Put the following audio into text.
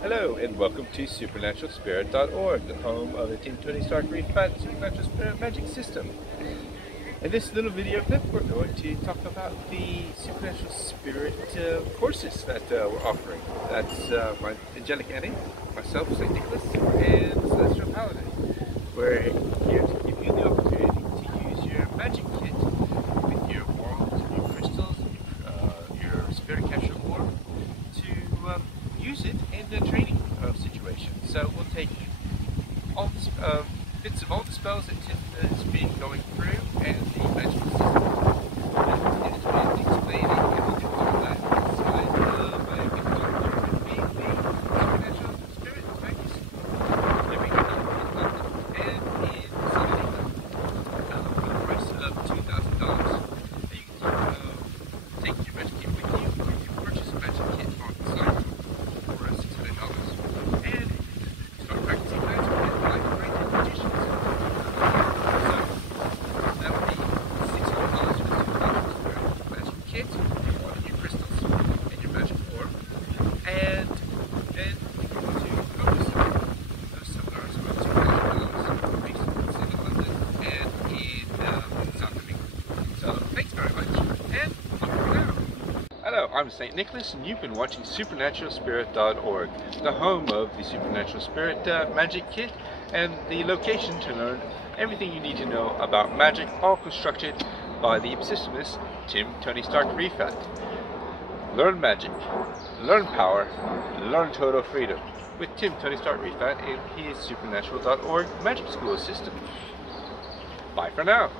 Hello and welcome to supernaturalspirit.org, the home of the Team Tony Stark Refat Supernatural Spirit Magic System. In this little video clip, we're going to talk about the Supernatural Spirit courses that we're offering. That's my Angelic Annie, myself, St. Nicholas, and Celestial Paladin. We're here to give you the opportunity to use your magic kit with your wands, your crystals, your spirit capture form to use it in the training situation. So we'll take all the bits of all the spells that Tim has been going through and the magical system. And it's been explaining and we'll do all of that inside of a gift being the Supernatural Spirit Magic living in London and in Southern England for the price of $2,000. You can take your magic kit with you or you can purchase a magic kit on the site for $600 and start practicing magic and life-granted magicians. So that would be $600 for the magic kit, one of your crystals and your magic orb, and then if you want to go to those seminars about $2,000 based in London and in South America. So thanks very much, and off for now. Hello, I'm St. Nicholas, and you've been watching supernaturalspirit.org, the home of the Supernatural Spirit Magic Kit, and the location to learn everything you need to know about magic, all constructed by the Ipsissimus Tim Tony Stark Refat. Learn magic, learn power, learn total freedom with Tim Tony Stark Refat and his supernatural.org magic school system. Bye for now.